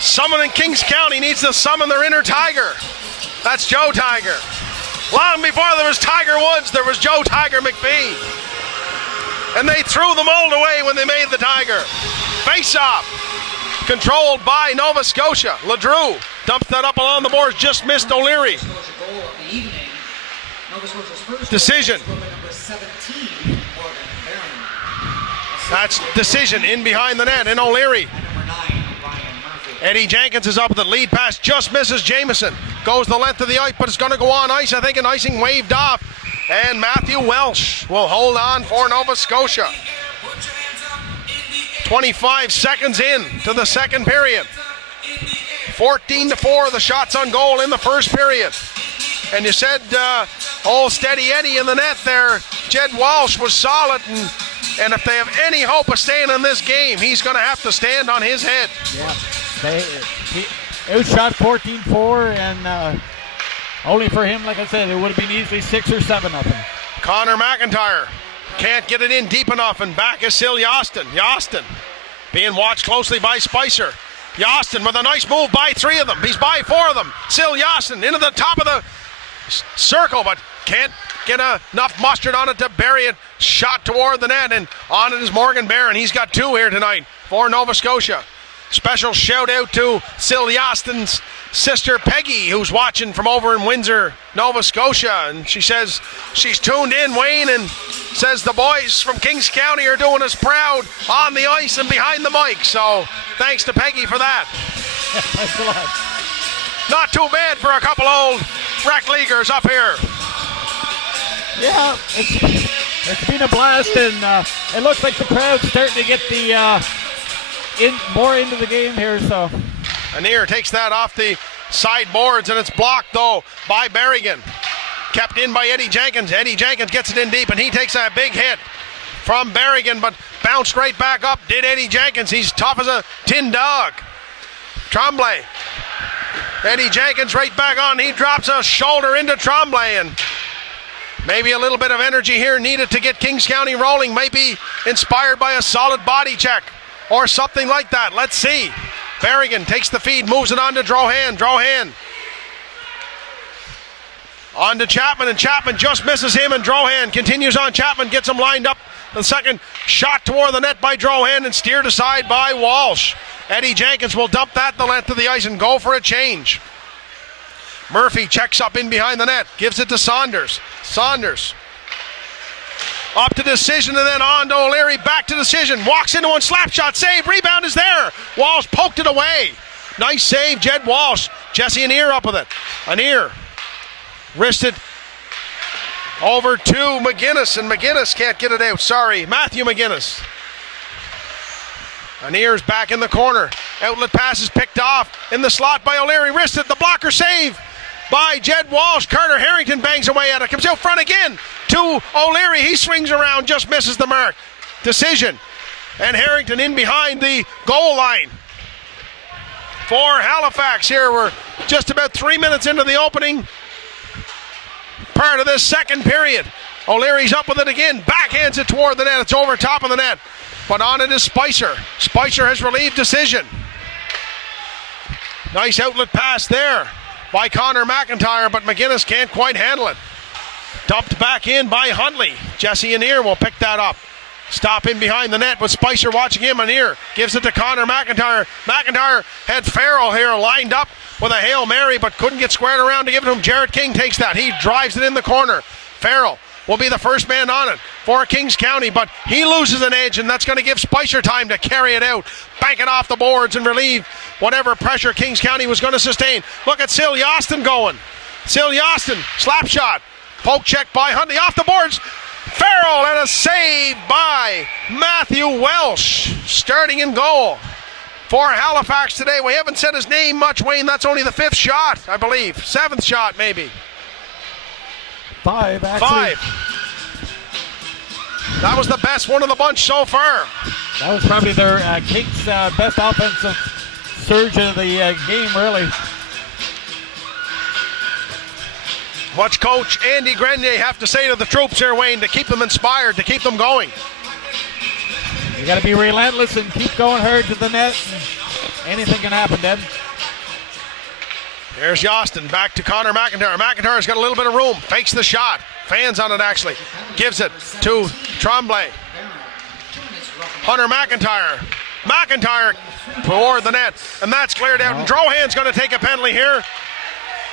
Someone in Kings County needs to summon their inner Tiger. That's Joe Tiger. Long before there was Tiger Woods, there was Joe Tiger McPhee. And they threw the mold away when they made the Tiger. Face-off, controlled by Nova Scotia. LeDrew dumps that up along the boards, just missed O'Leary. Decision. That's Decision in behind the net, and O'Leary. Eddie Jenkins is up with the lead pass, just misses Jamieson. Goes the length of the ice, but it's going to go on ice. I think an icing waved off. And Matthew Welsh will hold on for Nova Scotia. 25 seconds in to the second period. 14-4, the shots on goal in the first period. And you said, old Steady Eddie in the net there, Jed Walsh was solid, and if they have any hope of staying in this game, he's going to have to stand on his head. Yeah, he outshot 14-4, and only for him, like I said, it would have been easily 6 or 7-0. Connor McIntyre can't get it in deep enough, and back is Sil Yostin. Yostin being watched closely by Spicer. Yostin with a nice move by 3 of them. He's by 4 of them. Sil Yostin into the top of the circle, but can't get enough mustard on it to bury it. Shot toward the net, and on it is Morgan Barron. He's got 2 here tonight for Nova Scotia. Special shout out to Sil Yostin's sister Peggy, who's watching from over in Windsor, Nova Scotia, and she says she's tuned in, Wayne, and says the boys from Kings County are doing us proud on the ice and behind the mic. So thanks to Peggy for that. Thanks a lot. Not too bad for a couple old rec leaguers up here. Yeah, it's been a blast, and it looks like the crowd's starting to get the more into the game here. So Anir takes that off the side boards, and it's blocked though by Berrigan. Kept in by Eddie Jenkins. Eddie Jenkins gets it in deep, and he takes a big hit from Berrigan, but bounced right back up. Did Eddie Jenkins. He's tough as a tin dog. Tremblay. Eddie Jenkins right back on. He drops a shoulder into Tremblay, and maybe a little bit of energy here needed to get Kings County rolling. Might be inspired by a solid body check or something like that. Let's see. Berrigan takes the feed, moves it on to Drohan. Drohan on to Chapman, and Chapman just misses him, and Drohan continues on. Chapman gets him lined up. The second shot toward the net by Drohan and steered aside by Walsh. Eddie Jenkins will dump that the length of the ice and go for a change. Murphy checks up in behind the net, gives it to Saunders. Saunders up to Decision, and then on to O'Leary, back to Decision, walks into one, slap shot, save, rebound is there. Walsh poked it away. Nice save, Jed Walsh. Jesse Anir up with it. Anir wristed over to McGinnis, and McGinnis can't get it out. Sorry, Matthew McGinnis. Anir's back in the corner. Outlet pass is picked off in the slot by O'Leary. Wristed, the blocker save by Jed Walsh. Carter Harrington bangs away at it. Comes out front again to O'Leary. He swings around, just misses the mark. Decision. And Harrington in behind the goal line for Halifax here. We're just about 3 minutes into the opening part of this second period. O'Leary's up with it again. Backhands it toward the net. It's over top of the net. But on it is Spicer. Spicer has relieved Decision. Nice outlet pass there by Connor McIntyre, but McGinnis can't quite handle it. Dumped back in by Huntley. Jesse Anir will pick that up. Stop in behind the net with Spicer watching him. Anir gives it to Connor McIntyre. McIntyre had Farrell here lined up with a Hail Mary, but couldn't get squared around to give it to him. Jarrett King takes that. He drives it in the corner. Farrell will be the first man on it for Kings County, but he loses an edge, and that's going to give Spicer time to carry it out, bank it off the boards and relieve whatever pressure Kings County was going to sustain. Look at Sil Yostin going. Sil Yostin, slap shot, poke check by Huntley, off the boards. Farrell, and a save by Matthew Welsh, starting in goal for Halifax today. We haven't said his name much, Wayne. That's only the 5th shot, I believe. 7th shot, maybe. 5, actually. 5. That was the best one of the bunch so far. That was probably their Kings' best offensive surge of the game, really. What's Coach Andy Grenier have to say to the troops here, Wayne, to keep them inspired, to keep them going? You got to be relentless and keep going hard to the net Anything can happen then. There's Yostin, back to Connor McIntyre. McIntyre's got a little bit of room, fakes the shot, fans on it actually, gives it to Tremblay. Hunter McIntyre toward the net, and that's cleared out. And Drohan's going to take a penalty here.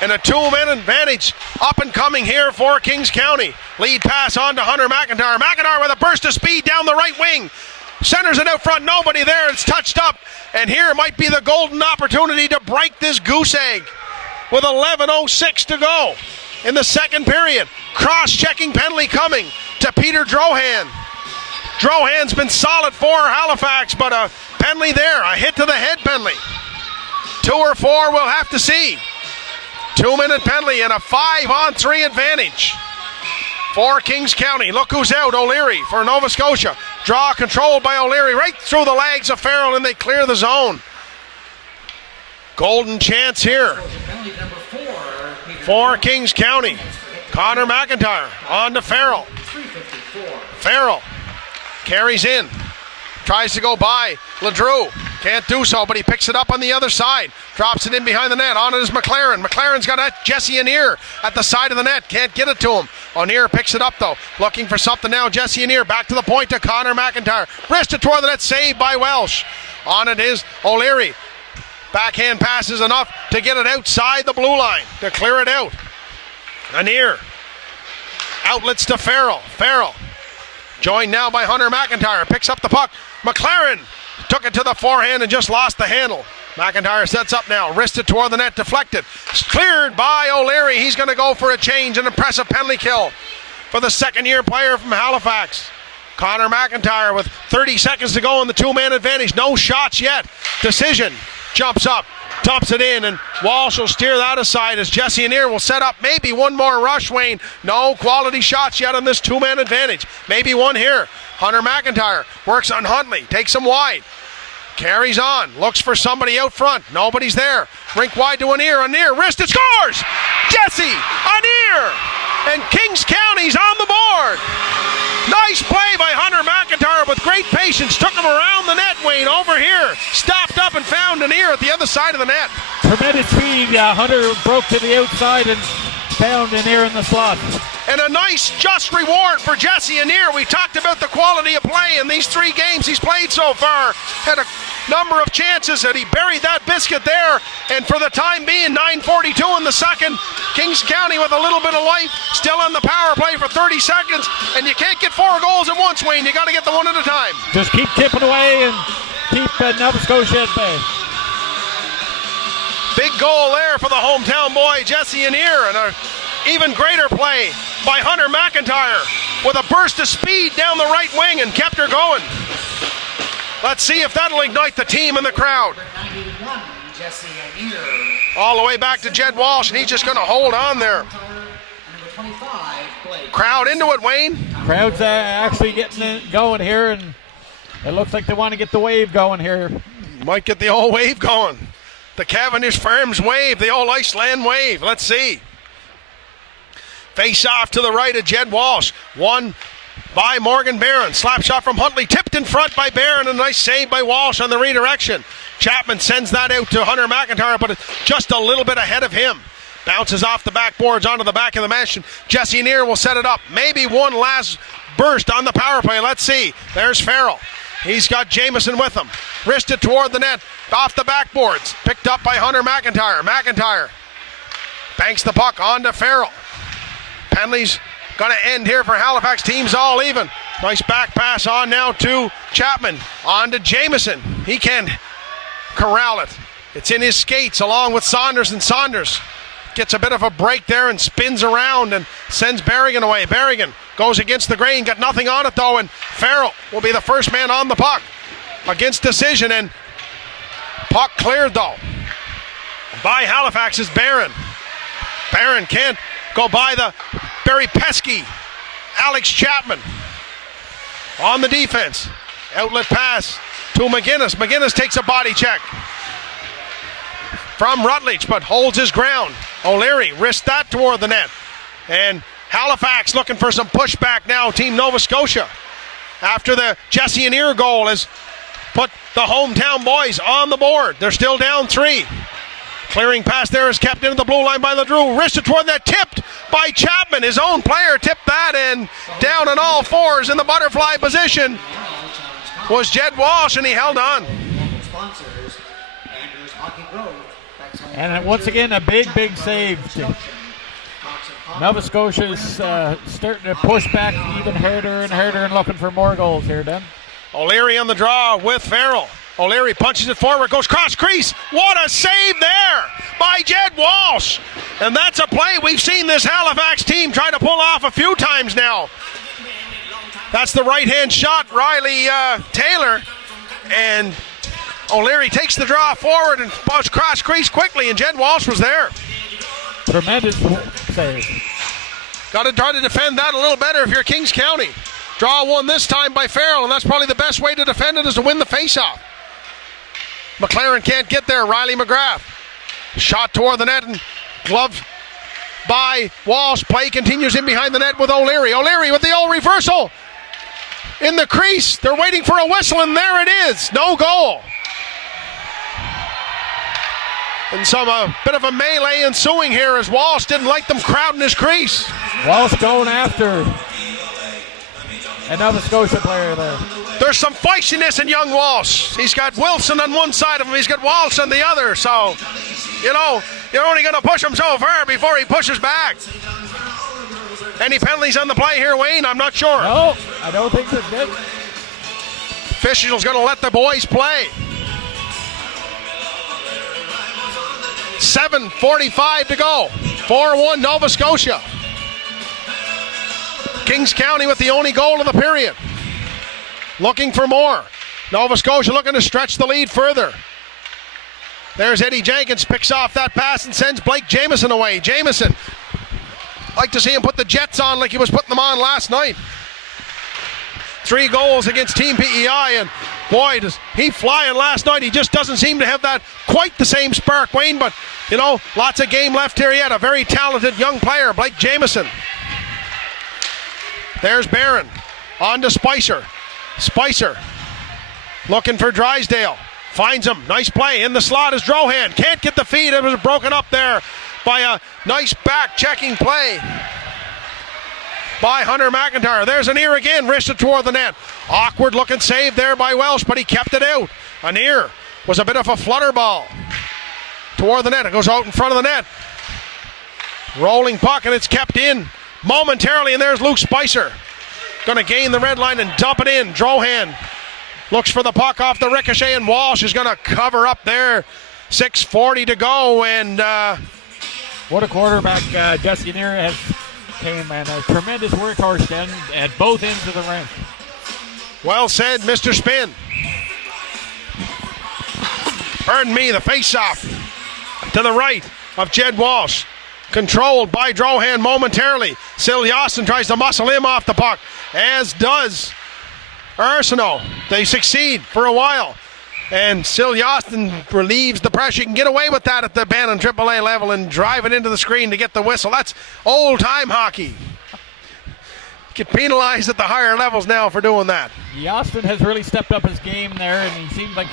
And a 2-man advantage up and coming here for Kings County. Lead pass on to Hunter McIntyre. McIntyre with a burst of speed down the right wing. Centers it out front, nobody there. It's touched up. And here might be the golden opportunity to break this goose egg. With 11:06 to go in the second period. Cross-checking penalty coming to Peter Drohan. Drohan's been solid for Halifax, but a penalty there. A hit to the head penalty. 2 or 4, we'll have to see. 2-minute penalty and a 5-on-3 advantage for Kings County. Look who's out, O'Leary for Nova Scotia. Draw controlled by O'Leary right through the legs of Farrell, and they clear the zone. Golden chance here for Kings County. Connor McIntyre on to Farrell. Farrell carries in. Tries to go by LeDrew. Can't do so, but he picks it up on the other side. Drops it in behind the net. On it is McLaren. McLaren's got Jesse Anier at the side of the net. Can't get it to him. Anier picks it up, though. Looking for something now. Jesse Anier back to the point to Connor McIntyre. Wristed toward the net. Saved by Welsh. On it is O'Leary. Backhand pass is enough to get it outside the blue line. To clear it out. Anier. Outlets to Farrell. Farrell. Joined now by Hunter McIntyre. Picks up the puck. McLaren took it to the forehand and just lost the handle. McIntyre sets up now. Wristed toward the net. Deflected. Cleared by O'Leary. He's going to go for a change. An impressive penalty kill for the second-year player from Halifax. Connor McIntyre with 30 seconds to go in the 2-man advantage. No shots yet. Decision. Jumps up. Dumps it in, and Walsh will steer that aside as Jesse Anier will set up maybe one more rush, Wayne. No quality shots yet on this 2-man advantage. Maybe one here. Hunter McIntyre works on Huntley, takes him wide. Carries on, looks for somebody out front. Nobody's there. Rink wide to Anier. Anier wristed, scores! Jesse Anier! And Kings County's on the board. Nice play by Hunter McIntyre with great patience. Took him around the net, Wayne, over here. Stopped up and found Anier at the other side of the net. Tremendous speed. Hunter broke to the outside and found Anier in the slot. And a nice just reward for Jesse Anier. We talked about the quality of play in these 3 games he's played so far. Had a number of chances and he buried that biscuit there. And for the time being, 9:42 in the second. Kings County with a little bit of life. Still on the power play for 30 seconds. And you can't get 4 goals at once, Wayne. You got to get the one at a time. Just keep tipping away and keep Nova Scotia at bay. Big goal there for the hometown boy, Jesse Anier. And an even greater play by Hunter McIntyre with a burst of speed down the right wing and kept her going. Let's see if that'll ignite the team and the crowd. All the way back to Jed Walsh, and he's just going to hold on there. Crowd into it, Wayne. Crowd's actually getting it going here, and it looks like they want to get the wave going here. Might get the old wave going. The Cavendish Farms wave, the old Iceland wave. Let's see. Face off to the right of Jed Walsh. Won by Morgan Barron. Slap shot from Huntley. Tipped in front by Barron. A nice save by Walsh on the redirection. Chapman sends that out to Hunter McIntyre, but it's just a little bit ahead of him. Bounces off the backboards onto the back of the mesh. And Jesse Anier will set it up. Maybe one last burst on the power play. Let's see. There's Farrell. He's got Jamieson with him. Wristed toward the net. Off the backboards. Picked up by Hunter McIntyre. McIntyre banks the puck onto Farrell. Penalty's going to end here for Halifax. Team's all even. Nice back pass on now to Chapman. On to Jamieson. He can corral it. It's in his skates along with Saunders, and Saunders gets a bit of a break there and spins around and sends Berrigan away. Berrigan goes against the grain, got nothing on it though, and Farrell will be the first man on the puck against decision, and puck cleared though by Halifax is Barron. Barron can't go by the very pesky Alex Chapman on the defense. Outlet pass to McGinnis. McGinnis takes a body check from Rutledge, but holds his ground. O'Leary wrists that toward the net. And Halifax looking for some pushback now, Team Nova Scotia. After the Jesse Anier goal, as put the hometown boys on the board. They're still down 3. Clearing pass there is kept into the blue line by LeDrew. Wristed toward that, tipped by Chapman. His own player tipped that, and down on all fours in the butterfly position was Jed Walsh, and he held on. And once again, a big save. Nova Scotia's starting to push back even harder and looking for more goals here, Dan. O'Leary on the draw with Farrell. O'Leary punches it forward, goes cross crease. What a save there by Jed Walsh. And that's a play we've seen this Halifax team try to pull off a few times now. That's the right-hand shot, Riley Taylor. And O'Leary takes the draw forward and cross crease quickly, and Jed Walsh was there. Tremendous save. Got to try to defend that a little better if you're Kings County. Draw one this time by Farrell, and that's probably the best way to defend it, is to win the faceoff. McLaren can't get there. Riley McGrath. Shot toward the net and gloved by Walsh. Play continues in behind the net with O'Leary. O'Leary with the old reversal in the crease. They're waiting for a whistle, and there it is. No goal. And some bit of a melee ensuing here as Walsh didn't like them crowding his crease. Walsh going after a Nova Scotia player there. There's some feistiness in young Walsh. He's got Wilson on one side of him. He's got Walsh on the other. So, you're only going to push him so far before he pushes back. Any penalties on the play here, Wayne? I'm not sure. No, I don't think so. Good. Official's going to let the boys play. 7:45 to go. 4-1 Nova Scotia. Kings County with the only goal of the period. Looking for more. Nova Scotia looking to stretch the lead further. There's Eddie Jenkins, picks off that pass and sends Blake Jameson away. Jameson, like to see him put the Jets on like he was putting them on last night. 3 goals against Team PEI, and boy, does he flying last night. He just doesn't seem to have that quite the same spark, Wayne, but lots of game left here yet. A very talented young player, Blake Jameson. There's Barron, on to Spicer. Spicer looking for Drysdale. Finds him. Nice play. In the slot is Drohan. Can't get the feed. It was broken up there by a nice back-checking play by Hunter McIntyre. There's an ear again. Wristed toward the net. Awkward-looking save there by Welsh, but he kept it out. An ear was a bit of a flutter ball toward the net. It goes out in front of the net. Rolling puck, and it's kept in momentarily, and there's Luke Spicer. Going to gain the red line and dump it in. Drohan looks for the puck off the ricochet, and Walsh is going to cover up there. 6:40 to go, and what a quarterback Jesse Neer has came, and a tremendous workhorse then at both ends of the rink. Well said, Mr. Spin. Pardon me, the face-off to the right of Jed Walsh. Controlled by Drohan momentarily. Silliasson tries to muscle him off the puck, as does Arsenault. They succeed for a while, and Silliasson relieves the pressure. You can get away with that at the Bannon AAA level and drive it into the screen to get the whistle. That's old-time hockey. Get penalized at the higher levels now for doing that. Yaston has really stepped up his game there, and he seems like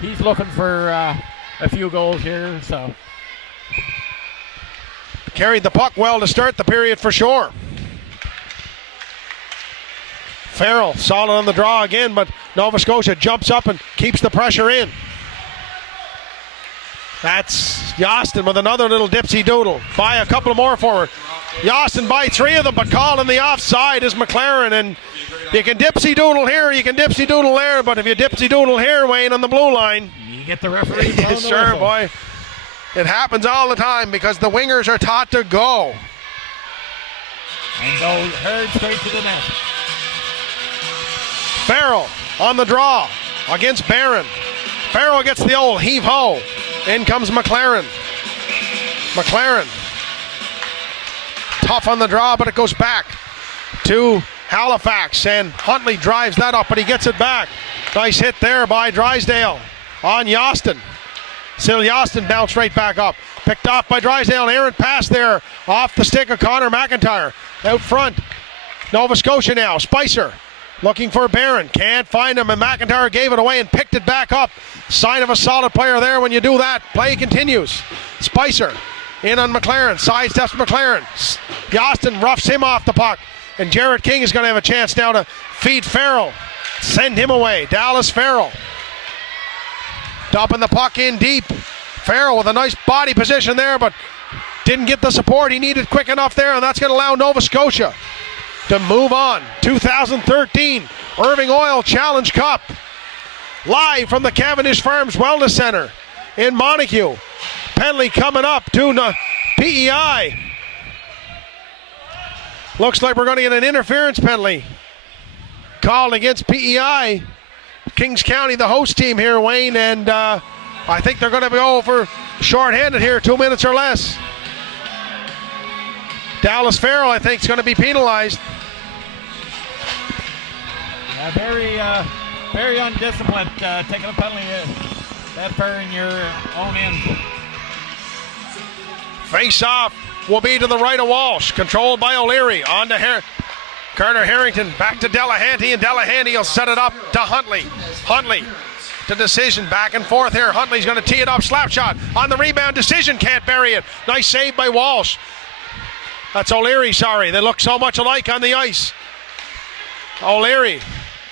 he's looking for a few goals here. So carried the puck well to start the period for sure. Farrell solid on the draw again, but Nova Scotia jumps up and keeps the pressure in. That's Yaston with another little dipsy doodle. By a couple more forward. Yaston by 3 of them, but called in the offside is McLaren. And you can dipsy doodle here, you can dipsy doodle there, but if you dipsy doodle here, Wayne, on the blue line, you get the referee. Yes, sir, boy. It happens all the time because the wingers are taught to go. And goes hard straight to the net. Farrell on the draw against Barron. Farrell gets the old heave-ho. In comes McLaren. McLaren. Tough on the draw, but it goes back to Halifax. And Huntley drives that up, but he gets it back. Nice hit there by Drysdale on Yaston. Still Yaston bounced right back up. Picked off by Drysdale. An errant pass there off the stick of Connor McIntyre. Out front. Nova Scotia now. Spicer Looking for Barron. Can't find him, and McIntyre gave it away and picked it back up. Sign of a solid player there when you do that. Play continues. Spicer in on McLaren. Sidesteps McLaren. Yostin roughs him off the puck. And Jared King is going to have a chance now to feed Farrell. Send him away. Dallas Farrell. Dumping the puck in deep. Farrell with a nice body position there, but didn't get the support he needed quick enough there, and that's going to allow Nova Scotia to move on. 2013 Irving Oil Challenge Cup. Live from the Cavendish Farms Wellness Center in Montague. Penalty coming up to PEI. Looks like we're going to get an interference penalty called against PEI. Kings County, the host team here, Wayne, and I think they're going to go for shorthanded here, 2 minutes or less. Dallas Farrell, I think, is going to be penalized. Very undisciplined, taking a penalty that far in your own end. Face off will be to the right of Walsh, controlled by O'Leary. On to Carter Harrington, back to Delahanty, and Delahanty will set it up to Huntley. Huntley to Decision, back and forth here. Huntley's going to tee it up, slap shot on the rebound. Decision can't bury it. Nice save by Walsh. That's O'Leary, sorry. They look so much alike on the ice. O'Leary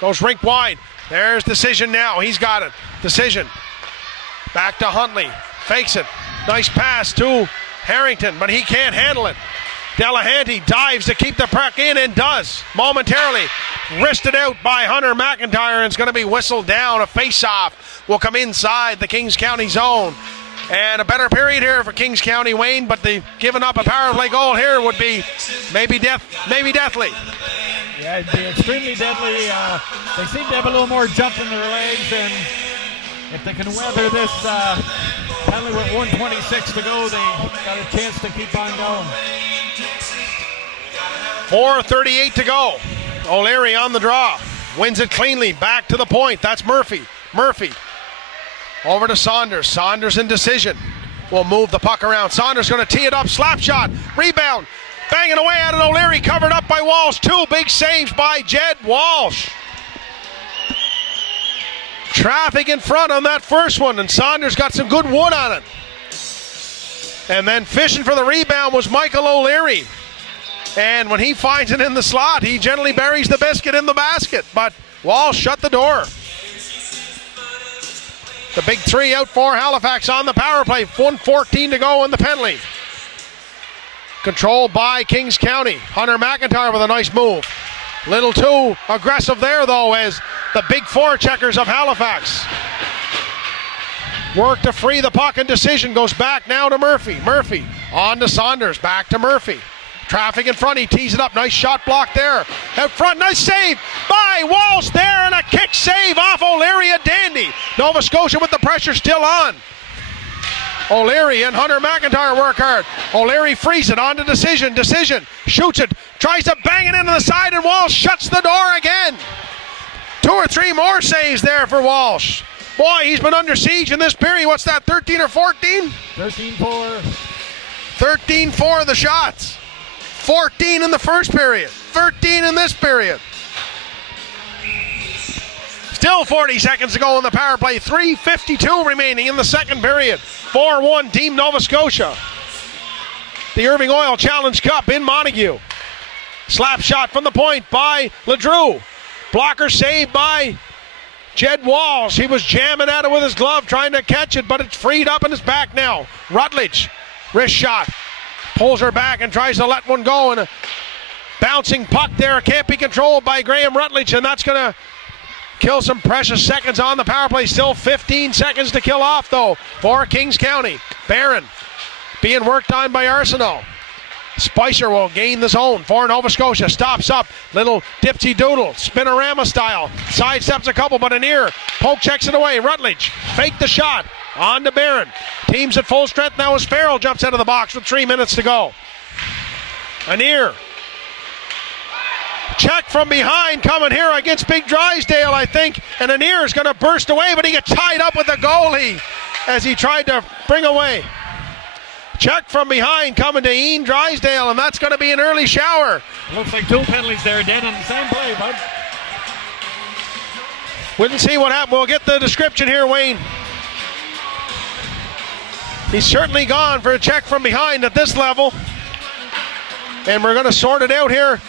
goes rink wide. There's Decision now. He's got it. Decision. Back to Huntley. Fakes it. Nice pass to Harrington, but he can't handle it. Delahanty dives to keep the puck in and does momentarily. Wristed out by Hunter McIntyre, and it's going to be whistled down. A face-off will come inside the Kings County zone. And a better period here for Kings County, Wayne, but the giving up a power play goal here would be maybe deathly. Yeah, it'd be extremely deadly. They seem to have a little more jump in their legs, and if they can weather this penalty with 1:26 to go, they got a chance to keep on going. 4:38 to go. O'Leary on the draw. Wins it cleanly. Back to the point. That's Murphy. Murphy over to Saunders. Saunders in Decision. Will move the puck around. Saunders going to tee it up. Slap shot. Rebound. Banging away at it. O'Leary covered up by Walsh. Two big saves by Jed Walsh. Traffic in front on that first one, and Saunders got some good wood on it. And then fishing for the rebound was Michael O'Leary. And when he finds it in the slot, he generally buries the biscuit in the basket. But Walsh shut the door. The big three out for Halifax on the power play. 1:14 to go in the penalty. Controlled by Kings County. Hunter McIntyre with a nice move. Little too aggressive there, though, as the big forecheckers of Halifax work to free the puck, and Decision goes back now to Murphy. Murphy on to Saunders. Back to Murphy. Traffic in front, he tees it up. Nice shot block there. Out front, nice save by Walsh there, and a kick save off O'Leary, a dandy. Nova Scotia with the pressure still on. O'Leary and Hunter McIntyre work hard. O'Leary frees it on to Decision. Decision shoots it, tries to bang it into the side, and Walsh shuts the door again. 2 or 3 more saves there for Walsh. Boy, he's been under siege in this period. What's that, 13 or 14? 13-4. 13-4 the shots. 14 in the first period. 13 in this period. Still 40 seconds to go in the power play. 3:52 remaining in the second period. 4-1 Team Nova Scotia. The Irving Oil Challenge Cup in Montague. Slap shot from the point by LeDrew. Blocker saved by Jed Walsh. He was jamming at it with his glove trying to catch it, but it's freed up in his back now. Rutledge, wrist shot. Pulls her back and tries to let one go, and a bouncing puck there can't be controlled by Graham Rutledge, and that's going to kill some precious seconds on the power play. Still 15 seconds to kill off, though, for Kings County. Barron being worked on by Arsenault. Spicer will gain the zone for Nova Scotia. Stops up. Little dipsy doodle. Spinorama style. Sidesteps a couple, but an ear. Poke checks it away. Rutledge fake the shot. On to Barron. Team's at full strength now as Farrell jumps out of the box with 3 minutes to go. An ear. Check from behind coming here against Big Drysdale, I think. And an ear is going to burst away, but he gets tied up with the goalie as he tried to bring away. Check from behind coming to Ian Drysdale, and that's going to be an early shower. Looks like 2 penalties there, Dan, on the same play, bud. Wouldn't see what happened. We'll get the description here, Wayne. He's certainly gone for a check from behind at this level. And we're going to sort it out here.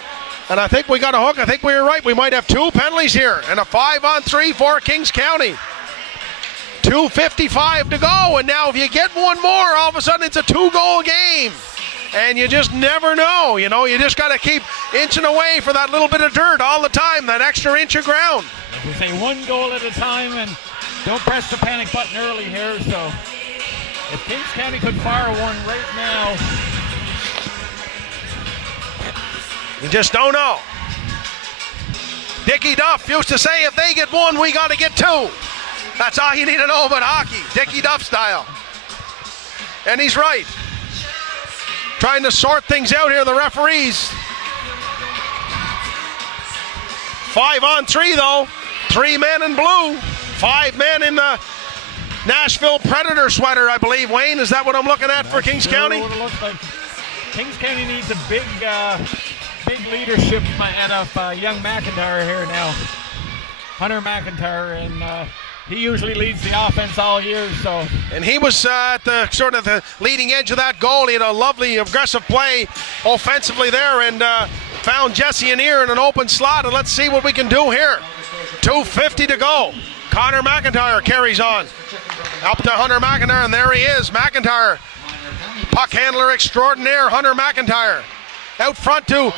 And I think we got a hook. I think we were right. We might have 2 penalties here. And a 5-on-3 for Kings County. 2:55 to go. And now if you get one more, all of a sudden it's a 2-goal game. And you just never know. You know, you just got to keep inching away for that little bit of dirt all the time, that extra inch of ground. We say 1 goal at a time, and don't press the panic button early here. So if Kings County could fire one right now, you just don't know. Dickie Duff used to say, if they get 1, we got to get 2. That's all you need to know about hockey, Dickie Duff style. And he's right. Trying to sort things out here, the referees. 5-on-3 though. 3 men in blue. 5 men in the Nashville Predator sweater, I believe. Wayne, is that what I'm looking at for Kings County? What it looks like. Kings County needs a big leadership out of young McIntyre here now. Hunter McIntyre, and he usually leads the offense all year. So, and he was at the sort of the leading edge of that goal. He had a lovely aggressive play offensively there, and found Jesse Anir in an open slot. And let's see what we can do here. 2:50 to go. Connor McIntyre carries on. Up to Hunter McIntyre, and there he is. McIntyre, puck handler extraordinaire, Hunter McIntyre. Out front to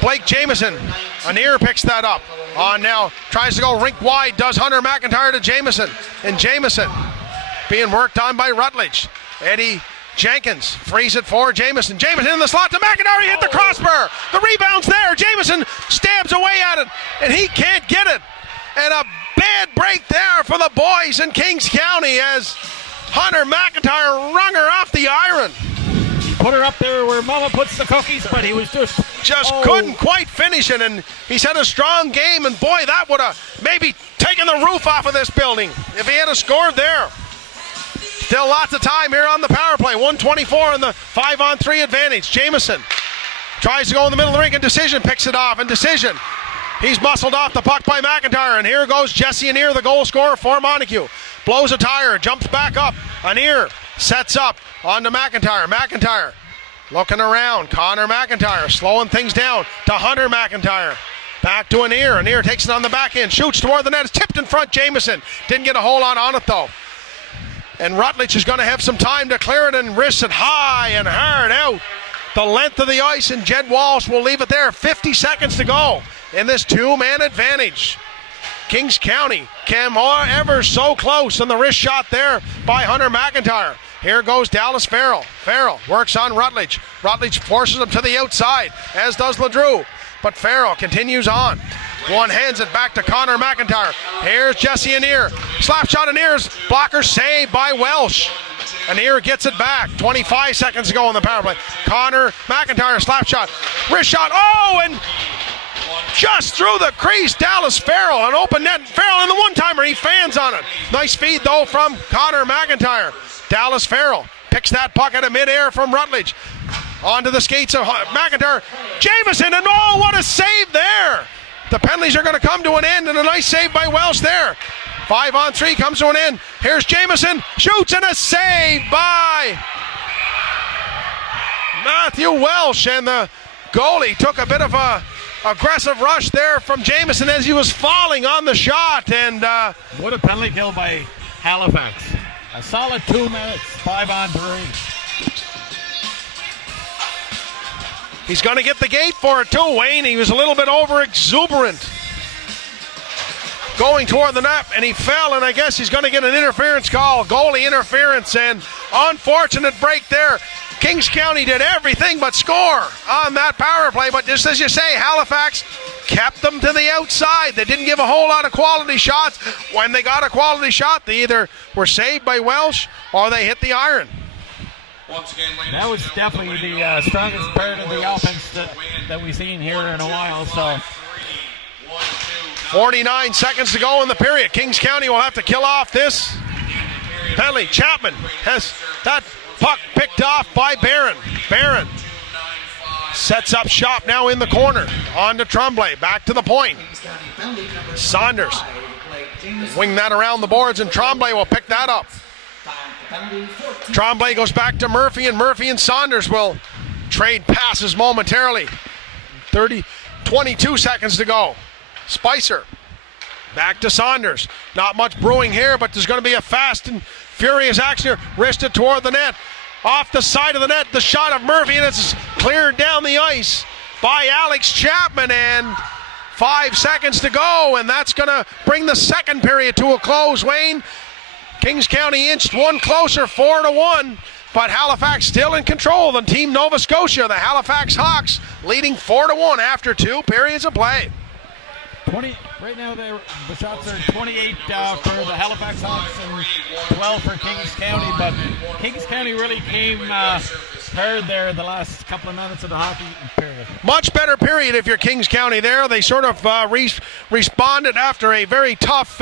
Blake Jameson. Anir picks that up. On now, tries to go rink wide, does Hunter McIntyre to Jameson. And Jameson being worked on by Rutledge. Eddie Jenkins frees it for Jameson. Jameson in the slot to McIntyre, he hit the crossbar. The rebound's there. Jameson stabs away at it, and he can't get it. And a bad break there for the boys in Kings County as Hunter McIntyre wrung her off the iron. Put her up there where Mama puts the cookies, but he was just couldn't quite finish it, and he's had a strong game, and boy, that would have maybe taken the roof off of this building if he had scored there. Still lots of time here on the power play. 1:24 in the 5-on-3 advantage. Jameson tries to go in the middle of the rink, and Decision picks it off, and Decision, he's muscled off the puck by McIntyre, and here goes Jesse Anir, the goal scorer for Montague. Blows a tire, jumps back up. Anir sets up onto McIntyre. McIntyre looking around. Connor McIntyre slowing things down to Hunter McIntyre. Back to Anir. Anir takes it on the back end. Shoots toward the net. It's tipped in front. Jameson didn't get a whole lot on it though. And Rutledge is going to have some time to clear it and wrist it high and hard out the length of the ice, and Jed Walsh will leave it there. 50 seconds to go in this 2-man advantage. Kings County came ever so close on the wrist shot there by Hunter McIntyre. Here goes Dallas Farrell. Farrell works on Rutledge. Rutledge forces him to the outside, as does LeDrew. But Farrell continues on. One hands it back to Connor McIntyre. Here's Jesse Anir. Slap shot Anir's blocker saved by Welsh. Anir gets it back. 25 seconds to go on the power play. Connor McIntyre slap shot. Wrist shot. Oh, and just through the crease, Dallas Farrell, an open net. Farrell in the one-timer, he fans on it. Nice feed, though, from Connor McIntyre. Dallas Farrell picks that puck out of midair from Rutledge. Onto the skates of McIntyre. Jameson, and oh, what a save there. The penalties are going to come to an end, and a nice save by Welsh there. 5-on-3 comes to an end. Here's Jameson, shoots, and a save by Matthew Welsh. And the goalie took a bit of a aggressive rush there from Jameson as he was falling on the shot. And what a penalty kill by Halifax. A solid 2 minutes, 5-on-3. He's going to get the gate for it too, Wayne. He was a little bit over exuberant going toward the net, and he fell, and I guess he's going to get an interference call, goalie interference, and unfortunate break there. Kings County did everything but score on that power play, but just as you say, Halifax kept them to the outside. They didn't give a whole lot of quality shots. When they got a quality shot, they either were saved by Welsh or they hit the iron. That was definitely the strongest part of the offense that we've seen here in a while. So 49 seconds to go in the period. Kings County will have to kill off this penalty. Chapman has that puck picked off by Barron. Barron sets up shop now in the corner. On to Tremblay. Back to the point. Saunders Wing that around the boards, and Tremblay will pick that up. Tremblay goes back to Murphy, and Murphy and Saunders will trade passes momentarily. 22 seconds to go. Spicer back to Saunders. Not much brewing here, but there's going to be a fast and furious action here. Wristed toward the net. Off the side of the net, the shot of Murphy, and it's cleared down the ice by Alex Chapman, and 5 seconds to go, and that's going to bring the second period to a close. Wayne, Kings County inched one closer, 4-1, but Halifax still in control. The team Nova Scotia, the Halifax Hawks, leading 4-1 after 2 periods of play. 20 right now. The shots are 28 for the Halifax Hawks and 12 for Kings County, but Kings County really came hard there the last couple of minutes of the hockey period. Much better period if you're Kings County there. They sort of responded after a very tough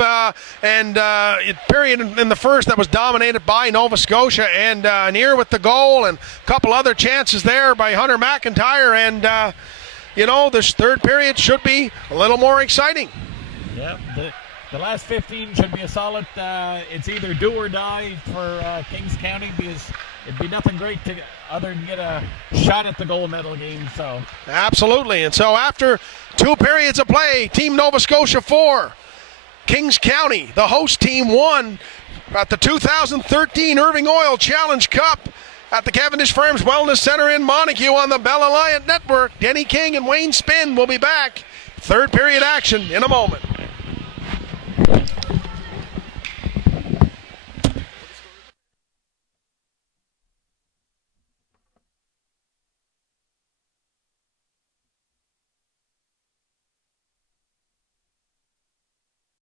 period in the first that was dominated by Nova Scotia, and Near with the goal and a couple other chances there by Hunter McIntyre, and this third period should be a little more exciting. Yeah, the last 15 should be a solid. It's either do or die for Kings County, because it'd be nothing great other than get a shot at the gold medal game. So absolutely, and so after 2 periods of play, Team Nova Scotia 4, Kings County, the host team, 1 at the 2013 Irving Oil Challenge Cup at the Cavendish Farms Wellness Center in Montague on the Bell Alliant Network. Denny King and Wayne Spinn will be back. Third period action in a moment.